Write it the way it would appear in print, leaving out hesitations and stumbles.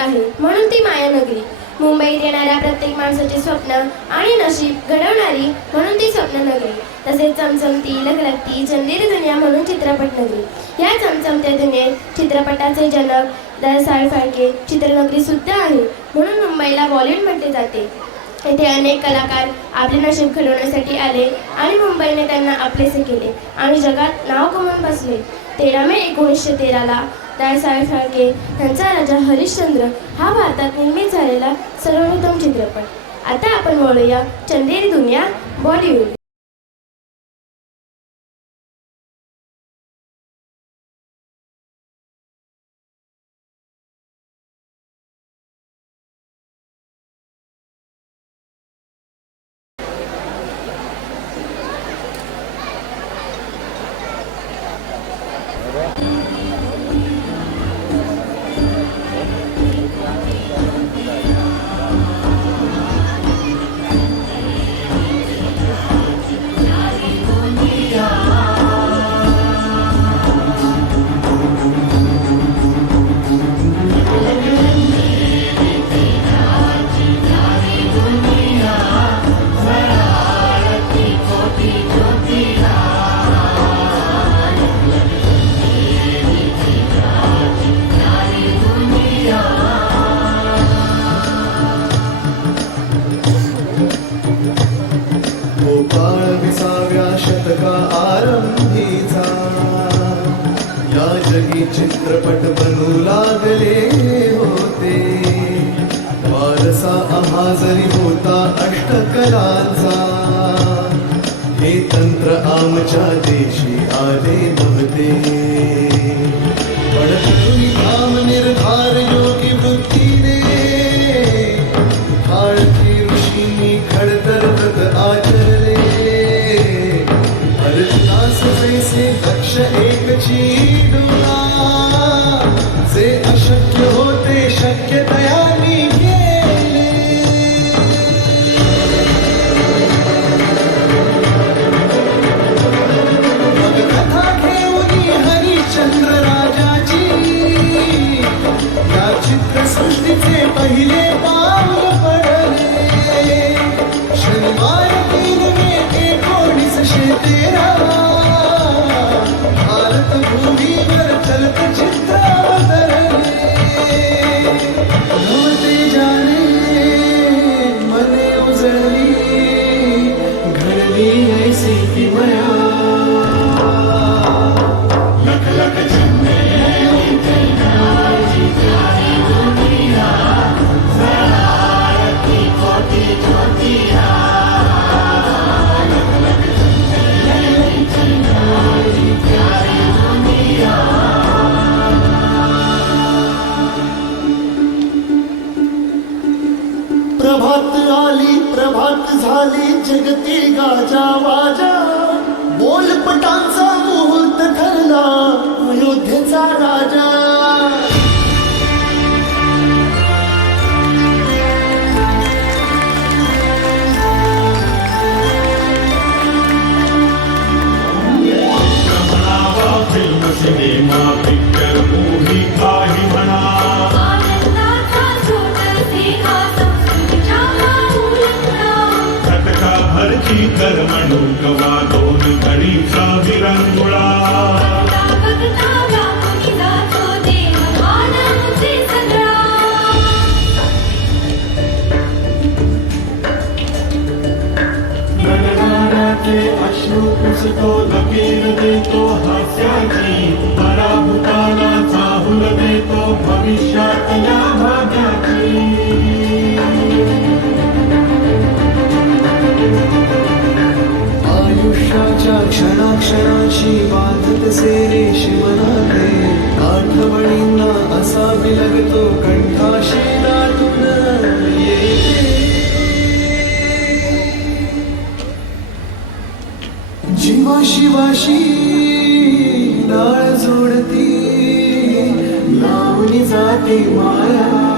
आहे म्हणून ती मायानगरी. मुंबईत येणाऱ्या प्रत्येक माणसाचे स्वप्न आणि नशीब घडवणारी म्हणून ती स्वप्ननगरी. तसेच चमचमती लखलखती चंदेरी दुनिया म्हणून चित्रपट नगरी. या चमचमत्या दुनियेत चित्रपटाचे जनक दादासाहेब फाळके चित्रनगरी सुद्धा आहे म्हणून मुंबईला बॉलिवूड म्हटले जाते. येथे अनेक कलाकार आपले नशीब घडवण्यासाठी आले आणि मुंबईने त्यांना आपलेसे केले आणि जगात नाव कमवून बसले. 13 मे 1913ला दादासाहेब फाळके यांचा राजा हरिश्चंद्र हा भारतात निर्मित झालेला सर्वोत्तम चित्रपट. आता आपण वळूया चंदेरी दुनिया बॉलिवूड. चित्रपट बनू लागले होते. वारसा आम्हा जरी होता अष्टकलांचा, हे तंत्र आमच्या देशी आले नव्हते. पण तुम्ही काम निर्धार योगी वृत्तीने काळजी ऋषींनी खडतर व्रत आचरले. अर्जुनास जैसे लक्ष एकची जे अशक्य होते शक्यतयाने केले. मग कथा घेऊन हरिश्चंद्र राजाची या चित्रसृष्टीचे पहिले पाऊल पडले. शनिवार 3 मे 1913 भारत भूमीवर चलचित्र प्रभात आली प्रभात झाली जगती गाजा वाजा. बोलपटांचा मुहूर्त ठरला अयोध्येचा राजा. फिल्म सिनेमा पिक्चर मूव्ही काही म्हणा, भरची करमणूक दोन घडीचा विरंगुळा. गणनाराचे अश्रू पुसतो लकीर देतो हास्याची. पराभूताला चाहूल देतो भविष्यातल्या भाग्याची. आयुष्याच्या क्षणाक्षणाशी बांधत से रेशमनाते. आठवणींना असा विलगतो कंठाशी दाटून येते. जीवाशिवाशी नाळ जोडती लावली जाते माया.